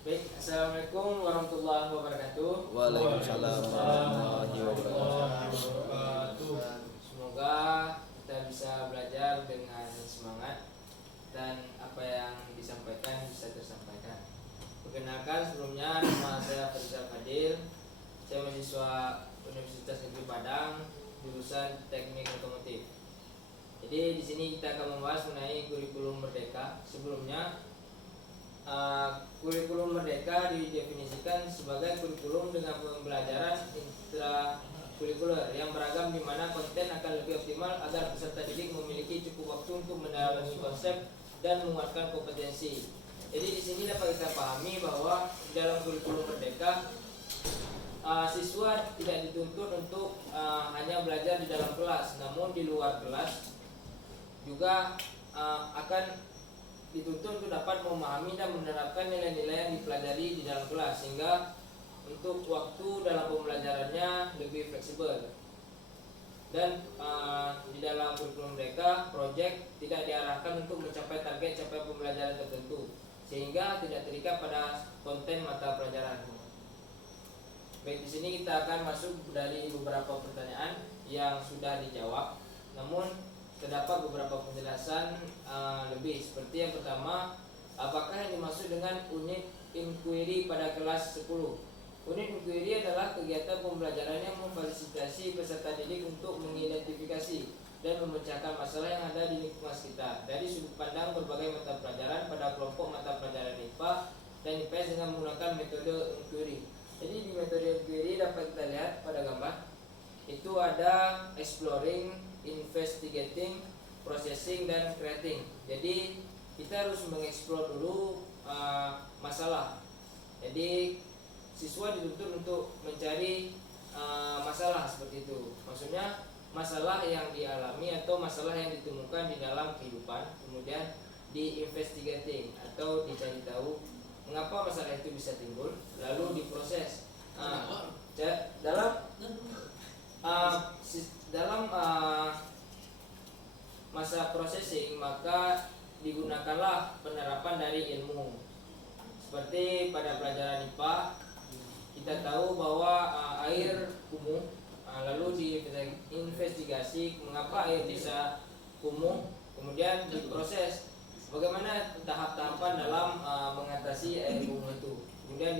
Baik, assalamualaikum warahmatullahi wabarakatuh. Waalaikumsalam warahmatullahi Wabarakatuh. Semoga kita bisa belajar dengan semangat dan apa yang disampaikan bisa tersampaikan. Perkenalkan, sebelumnya nama saya Farizal Fadil. Saya mahasiswa Universitas Negeri Padang, jurusan Teknik Otomotif. Jadi di sini kita akan membahas mengenai kurikulum merdeka. Sebelumnya, kurikulum merdeka didefinisikan sebagai kurikulum dengan pembelajaran intrakurikuler yang beragam, di mana konten akan lebih optimal agar peserta didik memiliki cukup waktu untuk mendalami konsep dan menguatkan kompetensi. Jadi di sini dapat kita pahami bahwa dalam kurikulum merdeka siswa tidak dituntut untuk hanya belajar di dalam kelas, namun di luar kelas juga akan dituntut untuk dapat memahami dan menerapkan nilai-nilai yang dipelajari di dalam kelas, sehingga untuk waktu dalam pembelajarannya lebih fleksibel. Dan di dalam kurikulum mereka, proyek tidak diarahkan untuk mencapai target capaian pembelajaran tertentu, sehingga tidak terikat pada konten mata pelajaran. Baik, di sini kita akan masuk dari beberapa pertanyaan yang sudah dijawab, namun terdapat beberapa penjelasan lebih, seperti yang pertama, apakah yang dimaksud dengan unit inquiry pada kelas 10? Unit inquiry adalah kegiatan pembelajaran yang memfasilitasi peserta didik untuk mengidentifikasi dan memecahkan masalah yang ada di lingkungan sekitar dari sudut pandang berbagai mata pelajaran pada kelompok mata pelajaran IPA dan IPS dengan menggunakan metode inquiry. Jadi di metode inquiry dapat kita lihat pada gambar itu ada exploring, investigating, processing, dan creating. Jadi kita harus mengeksplor dulu masalah. Jadi siswa dituntut untuk mencari masalah seperti itu. Maksudnya masalah yang dialami atau masalah yang ditemukan di dalam kehidupan, kemudian di investigating atau dicari tahu mengapa masalah itu bisa timbul, lalu diproses. Dalam masa processing, maka digunakanlah penerapan dari ilmu. Seperti pada pelajaran IPA, kita tahu bahwa air kumuh, lalu diinvestigasi mengapa air bisa kumuh, kemudian diproses bagaimana tahap-tahapan dalam mengatasi air kumuh itu, kemudian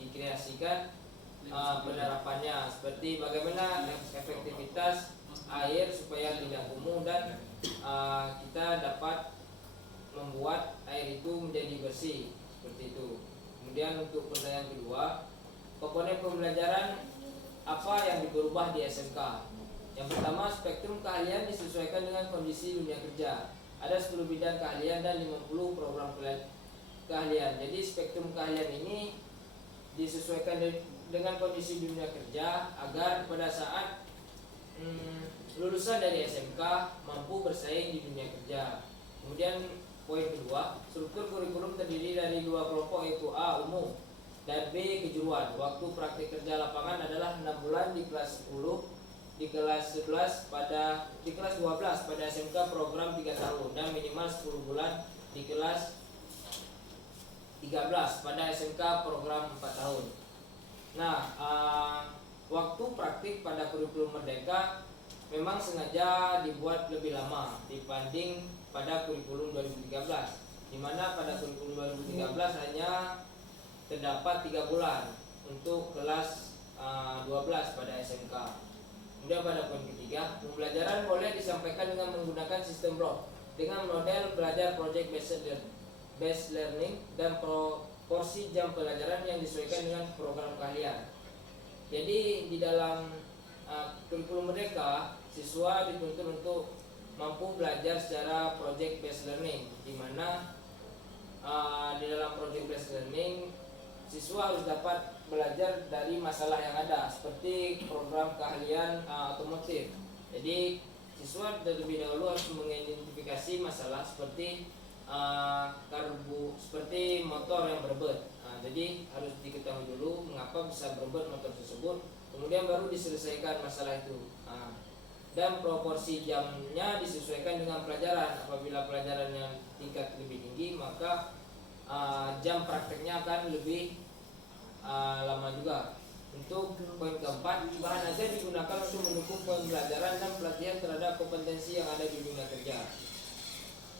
dikreasikan penerapannya, seperti bagaimana efektivitas air supaya tidak kumuh dan kita dapat membuat air itu menjadi bersih, seperti itu. Kemudian untuk pertanyaan kedua, komponen pembelajaran apa yang berubah di SMK? Yang pertama, spektrum keahlian disesuaikan dengan kondisi dunia kerja. Ada 10 bidang keahlian dan 50 program keahlian. Jadi spektrum keahlian ini disesuaikan dengan kondisi dunia kerja agar pada saat lulusan dari SMK mampu bersaing di dunia kerja. Kemudian poin kedua, struktur kurikulum terdiri dari dua kelompok, yaitu A umum dan B kejuruan. Waktu praktik kerja lapangan adalah 6 bulan di kelas 10, di kelas 11 di kelas 12 pada SMK program 3 tahun dan minimal 10 bulan di kelas 13 pada SMK program 4 tahun. Nah, waktu praktik pada kurikulum merdeka memang sengaja dibuat lebih lama dibanding pada kurikulum 2013, di mana pada kurikulum 2013 hanya terdapat 3 bulan untuk kelas 12 pada SMK. Kemudian pada poin ketiga, pembelajaran boleh disampaikan dengan menggunakan sistem blok dengan model belajar project based learning dan proporsi jam pelajaran yang disesuaikan dengan program keahlian. Jadi di dalam kurikulum mereka, siswa dituntut untuk mampu belajar secara project based learning, di mana di dalam project based learning siswa harus dapat belajar dari masalah yang ada, seperti program keahlian otomotif. Jadi siswa terlebih dahulu harus mengidentifikasi masalah seperti seperti motor yang berebut. Jadi harus diketahui dulu mengapa bisa berebut motor tersebut, kemudian baru diselesaikan masalah itu. Dan proporsi jamnya disesuaikan dengan pelajaran. Apabila pelajarannya tingkat lebih tinggi, maka jam prakteknya akan lebih lama juga. Untuk poin keempat, bahan ajar digunakan untuk mendukung pembelajaran dan pelatihan terhadap kompetensi yang ada di dunia kerja.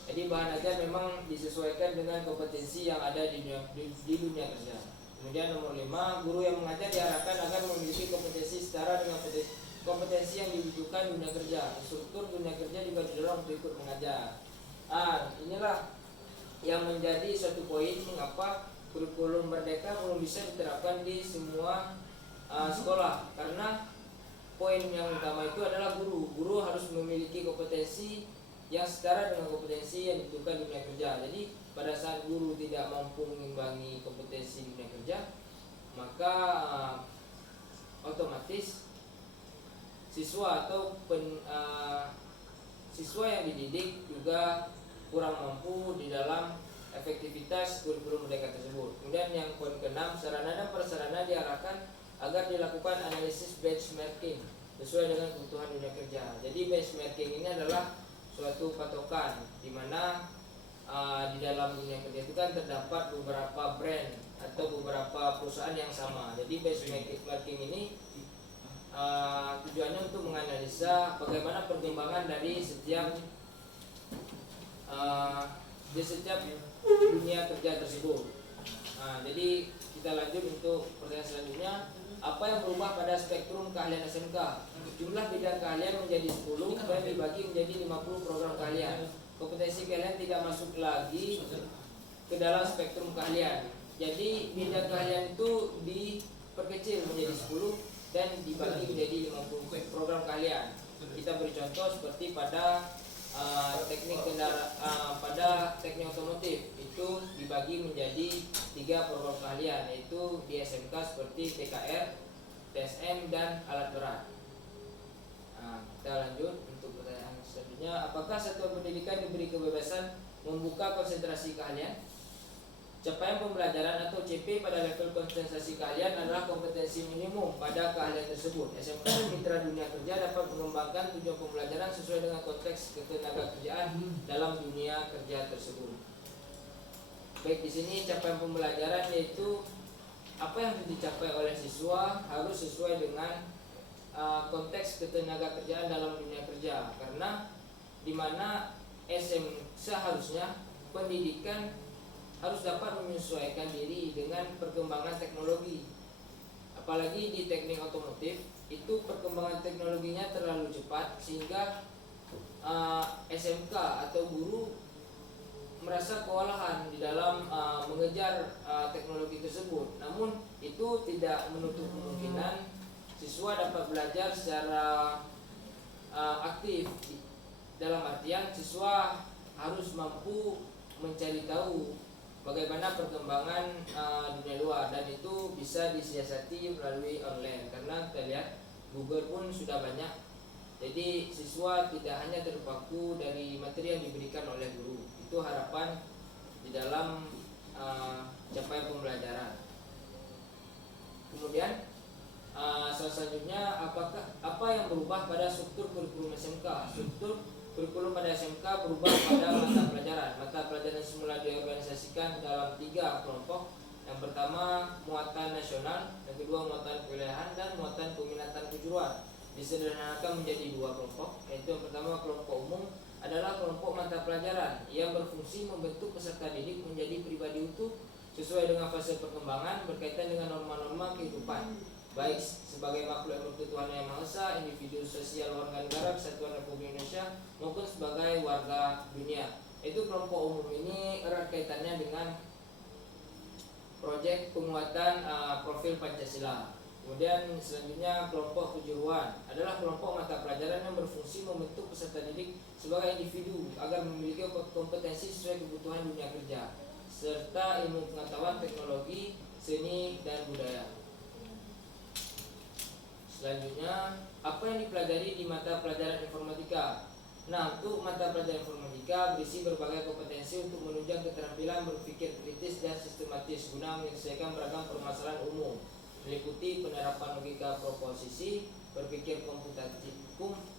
Jadi bahan ajar memang disesuaikan dengan kompetensi yang ada di dunia kerja. Kemudian nomor 5, guru yang mengajar diarahkan agar memiliki kompetensi setara dengan kompetensi yang dibutuhkan dunia kerja. Instruktur dunia kerja juga didorong untuk ikut mengajar. Inilah yang menjadi suatu poin mengapa kurikulum merdeka belum bisa diterapkan di semua sekolah, karena poin yang utama itu adalah guru harus memiliki kompetensi yang setara dengan kompetensi yang dibutuhkan dunia kerja. Jadi pada saat guru tidak mampu mengimbangi kompetensi dunia kerja, maka otomatis siswa atau siswa yang dididik juga kurang mampu di dalam efektivitas kurikulum merdeka tersebut. Kemudian yang poin ke-6, sarana dan prasarana diarahkan agar dilakukan analisis benchmarking sesuai dengan kebutuhan dunia kerja. Jadi benchmarking ini adalah suatu patokan di mana di dalam dunia kerja itu kan terdapat beberapa brand atau beberapa perusahaan yang sama. Jadi benchmarking ini tujuannya untuk menganalisa bagaimana perkembangan dari setiap dunia kerja tersebut. Jadi kita lanjut untuk pertanyaan selanjutnya. Apa yang berubah pada spektrum keahlian SMK? Jumlah bidang keahlian menjadi 10 dan dibagi menjadi 50 program keahlian. Kompetensi keahlian tidak masuk lagi ke dalam spektrum keahlian. Jadi bidang keahlian itu diperkecil menjadi 10 dan dibagi menjadi 50 program keahlian. Kita beri contoh seperti pada pada teknik otomotif itu dibagi menjadi 3 program keahlian, yaitu di SMK seperti PKR, TSM dan alat berat. Kita lanjut untuk pertanyaan selanjutnya. Apakah satuan pendidikan diberi kebebasan membuka konsentrasi keahlian? Capaian pembelajaran atau CP pada level konsentrasi keahlian adalah kompetensi minimum pada keahlian tersebut. SMK dan mitra dunia kerja dapat mengembangkan tujuan pembelajaran sesuai dengan konteks ketenagakerjaan dalam dunia kerja tersebut. Baik, di sini capaian pembelajaran yaitu apa yang dicapai oleh siswa harus sesuai dengan konteks ketenagakerjaan dalam dunia kerja, karena di mana seharusnya pendidikan harus dapat menyesuaikan diri dengan perkembangan teknologi. Apalagi di teknik otomotif itu perkembangan teknologinya terlalu cepat sehingga SMK atau guru merasa kewalahan di dalam mengejar teknologi tersebut. Namun itu tidak menutup kemungkinan siswa dapat belajar secara aktif. Dalam artian siswa harus mampu mencari tahu bagaimana perkembangan dunia luar, dan itu bisa disiasati melalui online karena kita lihat Google pun sudah banyak. Jadi siswa tidak hanya terpaku dari materi yang diberikan oleh guru. Itu harapan di dalam capaian pembelajaran. Kemudian selanjutnya, apa yang berubah pada struktur kurikulum SMK? Struktur kurikulum pada SMK berubah pada mata pelajaran. Mata pelajaran semula diorganisasikan dalam 3 kelompok. Yang pertama muatan nasional, yang kedua muatan kewilayahan, dan muatan peminatan kejuruan. Disederhanakan menjadi 2 kelompok, yaitu yang pertama kelompok umum adalah kelompok mata pelajaran yang berfungsi membentuk peserta didik menjadi pribadi utuh sesuai dengan fase perkembangan berkaitan dengan norma-norma kehidupan, baik sebagai makhluk yang berketuhanan yang Maha Esa, individu sosial warga negara Kesatuan Republik Indonesia, maupun sebagai warga dunia. Itu kelompok umum ini erat kaitannya dengan proyek penguatan profil Pancasila. Kemudian selanjutnya kelompok kejuruan adalah kelompok mata pelajaran yang berfungsi membentuk peserta didik sebagai individu agar memiliki kompetensi sesuai kebutuhan dunia kerja serta ilmu pengetahuan, teknologi, seni, dan budaya. Selanjutnya, apa yang dipelajari di mata pelajaran informatika? Nah, untuk mata pelajaran informatika berisi berbagai kompetensi untuk menunjang keterampilan berpikir kritis dan sistematis guna menyelesaikan beragam permasalahan umum, meliputi penerapan logika proposisi, berpikir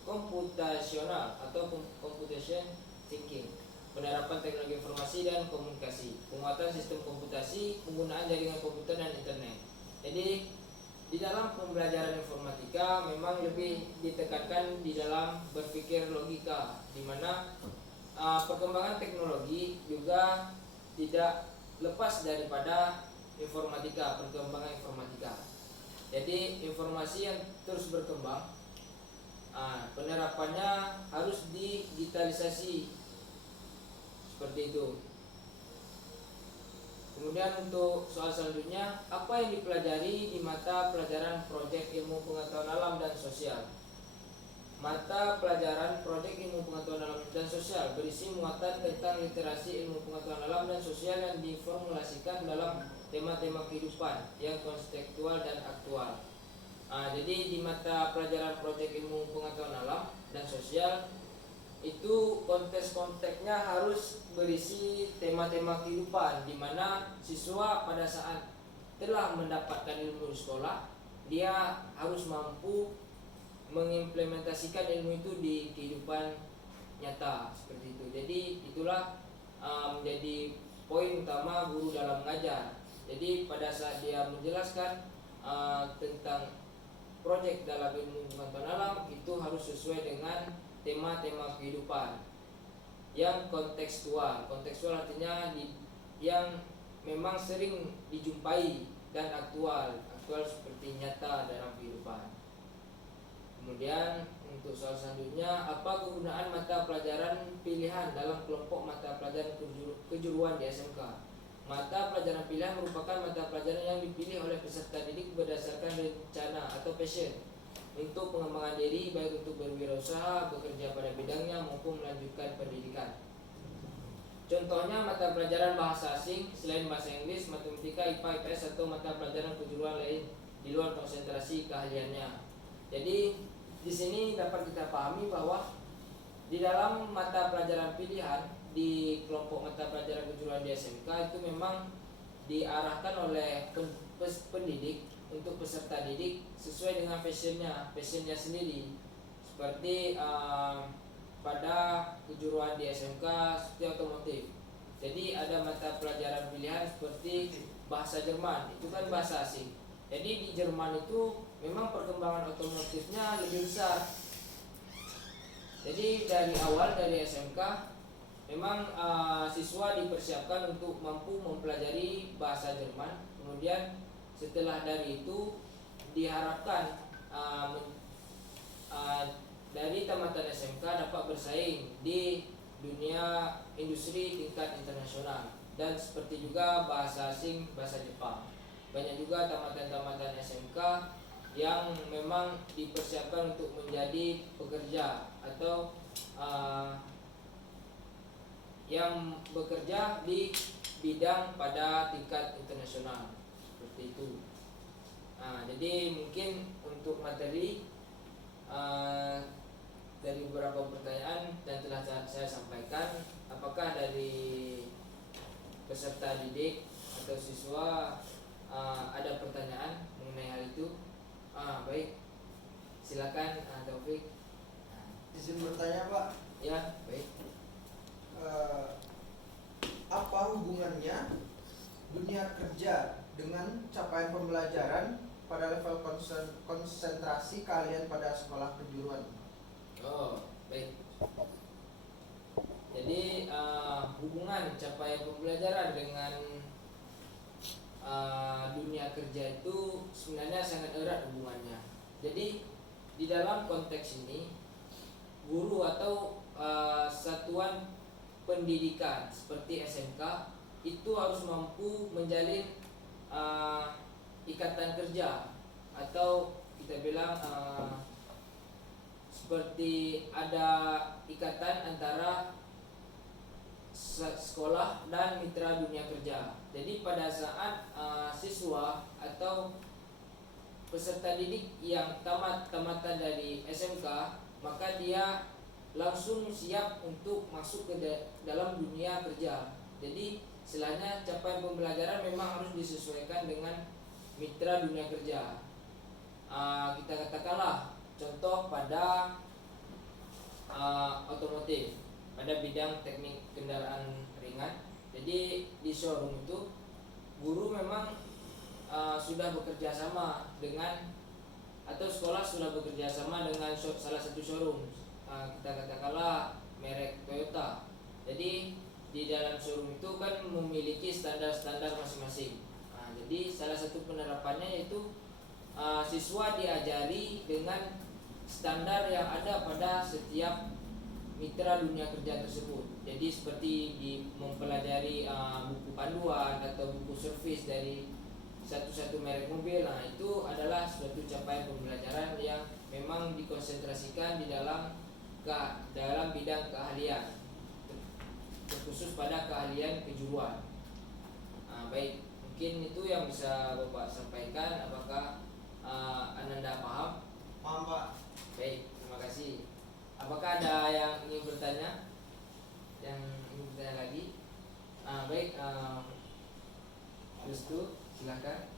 komputasional atau computation thinking, penerapan teknologi informasi dan komunikasi, penguatan sistem komputasi, penggunaan jaringan komputer dan internet. Jadi di dalam pembelajaran informatika memang lebih ditekankan di dalam berpikir logika, di mana perkembangan teknologi juga tidak lepas daripada informatika, perkembangan informatika. Jadi informasi yang terus berkembang, penerapannya harus digitalisasi seperti itu. Kemudian untuk soal selanjutnya, apa yang dipelajari di mata pelajaran proyek ilmu pengetahuan alam dan sosial? Mata pelajaran proyek ilmu pengetahuan alam dan sosial berisi muatan tentang literasi ilmu pengetahuan alam dan sosial yang diformulasikan dalam tema-tema kehidupan yang konseptual dan aktual. Jadi di mata pelajaran proyek ilmu pengetahuan alam dan sosial itu konteks-konteksnya harus berisi tema-tema kehidupan, di mana siswa pada saat telah mendapatkan ilmu di sekolah, dia harus mampu mengimplementasikan ilmu itu di kehidupan nyata seperti itu. Jadi itulah menjadi poin utama guru dalam mengajar. Jadi pada saat dia menjelaskan tentang proyek dalam ilmu pengetahuan alam, itu harus sesuai dengan tema-tema kehidupan yang kontekstual. Kontekstual artinya yang memang sering dijumpai dan aktual seperti nyata dalam kehidupan. Kemudian untuk soal selanjutnya, apa kegunaan mata pelajaran pilihan dalam kelompok mata pelajaran kejuruan di SMK? Mata pelajaran pilihan merupakan mata pelajaran yang dipilih oleh peserta didik berdasarkan rencana atau passion untuk pengembangan diri, baik untuk berwirausaha, bekerja pada bidangnya maupun melanjutkan pendidikan. Contohnya mata pelajaran bahasa asing selain bahasa Inggris, matematika, IPA, IPS atau mata pelajaran kejuruan lain di luar konsentrasi keahliannya. Jadi di sini dapat kita pahami bahwa di dalam mata pelajaran pilihan di kelompok mata pelajaran kejuruan di SMK itu memang diarahkan oleh pendidik untuk peserta didik sesuai dengan passionnya sendiri. Seperti pada kejuruan di SMK seperti otomotif. Jadi ada mata pelajaran pilihan seperti bahasa Jerman, itu kan bahasa asing. Jadi di Jerman itu memang perkembangan otomotifnya lebih besar. Jadi dari awal dari SMK memang siswa dipersiapkan untuk mampu mempelajari bahasa Jerman. Kemudian setelah dari itu diharapkan dari tamatan SMK dapat bersaing di dunia industri tingkat internasional, dan seperti juga bahasa asing, bahasa Jepang. Banyak juga tamatan-tamatan SMK yang memang dipersiapkan untuk menjadi pekerja atau yang bekerja di bidang pada tingkat internasional seperti itu. Jadi mungkin untuk materi dari beberapa pertanyaan dan telah saya sampaikan, apakah dari peserta didik atau siswa ada pertanyaan mengenai hal itu? Baik, silakan Taufik. Izin bertanya Pak. Ya, baik. Apa hubungannya dunia kerja dengan capaian pembelajaran pada level konsentrasi keahlian pada sekolah kejuruan? Oh, baik. Jadi hubungan capaian pembelajaran dengan dunia kerja itu sebenarnya sangat erat hubungannya. Jadi di dalam konteks ini guru atau satuan pendidikan seperti SMK itu harus mampu menjalin ikatan kerja, atau kita bilang seperti ada ikatan antara sekolah dan mitra dunia kerja. Jadi pada saat siswa atau peserta didik yang tamatan dari SMK, maka dia langsung siap untuk masuk ke dalam dunia kerja. Jadi istilahnya capaian pembelajaran memang harus disesuaikan dengan mitra dunia kerja. Kita katakanlah contoh pada otomotif. pada bidang teknik kendaraan ringan. Jadi di showroom itu guru memang sudah bekerja sama dengan, atau sekolah sudah bekerja sama dengan salah satu showroom, kita katakanlah merek Toyota. Jadi di dalam showroom itu kan memiliki standar-standar masing-masing. Jadi salah satu penerapannya yaitu siswa diajari dengan standar yang ada pada setiap mitra dunia kerja tersebut. Jadi seperti mempelajari buku panduan atau buku servis dari satu merek mobil. Itu adalah suatu capaian pembelajaran yang memang dikonsentrasikan di dalam bidang keahlian, terkhusus pada keahlian kejuruan. Baik, mungkin itu yang bisa Bapak sampaikan. Apakah Ananda paham? Paham Pak. Baik, terima kasih. Apakah ada yang ingin bertanya? Yang ingin bertanya lagi? Baik, Restu, silakan.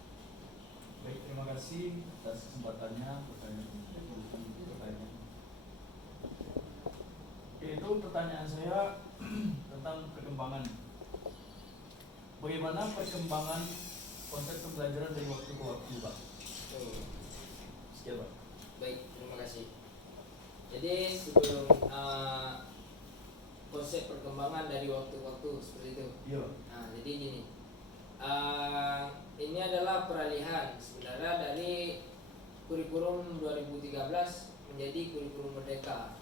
Baik, terima kasih atas kesempatannya pertanyaan. Oke, itu pertanyaan saya tentang perkembangan. Bagaimana perkembangan konsep pembelajaran dari waktu ke waktu, Pak? Sekian, Pak. Baik, terima kasih. Jadi sebelum konsep perkembangan dari waktu ke waktu seperti itu. Iya. Jadi gini, ini adalah peralihan sebenarnya dari kurikulum 2013 menjadi kurikulum merdeka.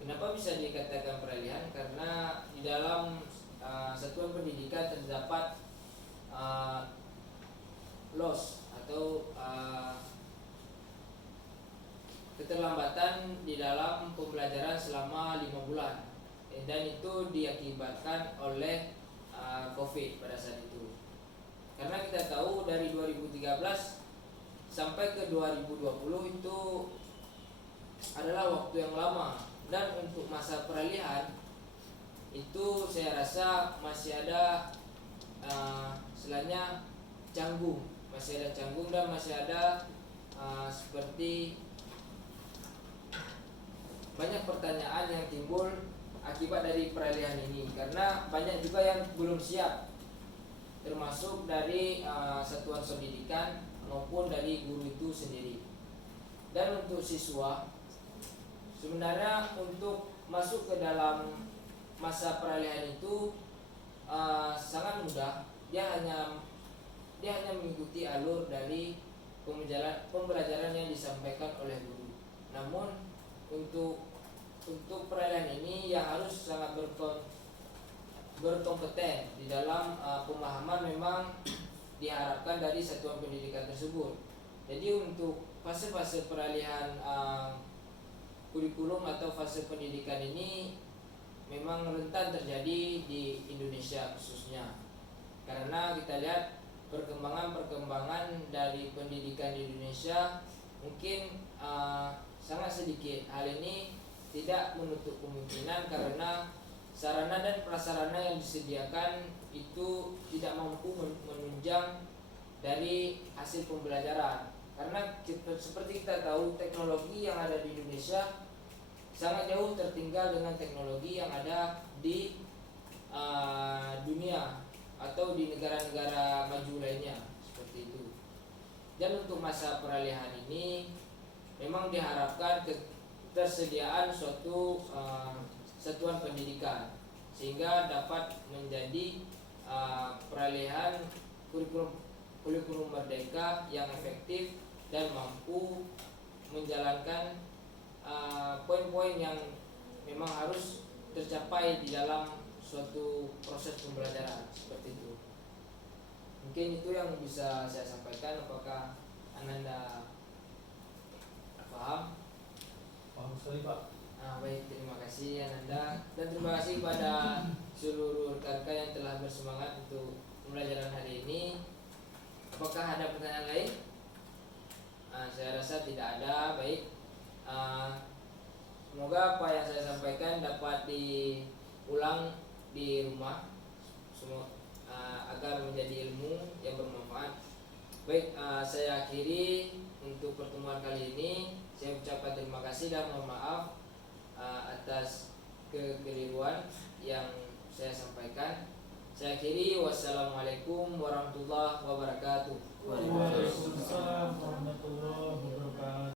Kenapa bisa dikatakan peralihan? Karena di dalam satuan pendidikan terdapat loss atau keterlambatan di dalam pembelajaran selama 5 bulan, dan itu diakibatkan oleh COVID pada saat itu. Karena kita tahu dari 2013 sampai ke 2020 itu adalah waktu yang lama, dan untuk masa peralihan itu saya rasa masih ada istilahnya canggung, dan masih ada seperti banyak pertanyaan yang timbul akibat dari peralihan ini, karena banyak juga yang belum siap, termasuk dari satuan pendidikan maupun dari guru itu sendiri. Dan untuk siswa, sebenarnya untuk masuk ke dalam masa peralihan itu sangat mudah. Dia hanya mengikuti alur dari pembelajaran yang disampaikan oleh guru. Namun untuk peralihan ini yang harus sangat berkompeten di dalam pemahaman memang diharapkan dari satuan pendidikan tersebut. Jadi untuk fase-fase peralihan kurikulum atau fase pendidikan ini memang rentan terjadi di Indonesia khususnya, karena kita lihat perkembangan dari pendidikan di Indonesia mungkin sangat sedikit. Hal ini tidak menutup kemungkinan karena sarana dan prasarana yang disediakan itu tidak mampu menunjang dari hasil pembelajaran. Karena seperti kita tahu, teknologi yang ada di Indonesia sangat jauh tertinggal dengan teknologi yang ada di dunia atau di negara-negara maju lainnya, seperti itu. Dan untuk masa peralihan ini memang diharapkan ketersediaan suatu satuan pendidikan sehingga dapat menjadi peralihan kurikulum merdeka yang efektif dan mampu menjalankan poin-poin yang memang harus tercapai di dalam suatu proses pembelajaran, seperti itu. Mungkin itu yang bisa saya sampaikan. Apakah Ananda paham? Paham sekali, Pak. Baik, terima kasih Ananda, dan terima kasih kepada seluruh rekan-rekan yang telah bersemangat untuk pembelajaran hari ini. Apakah ada pertanyaan lain? Saya rasa tidak ada. Baik, semoga apa yang saya sampaikan dapat diulang di rumah agar menjadi ilmu yang bermanfaat. Baik, saya akhiri untuk pertemuan kali ini. Saya ucapkan terima kasih dan mohon maaf atas kekeliruan yang saya sampaikan. Saya akhiri, wassalamualaikum warahmatullahi wabarakatuh. Waalaikumsalam.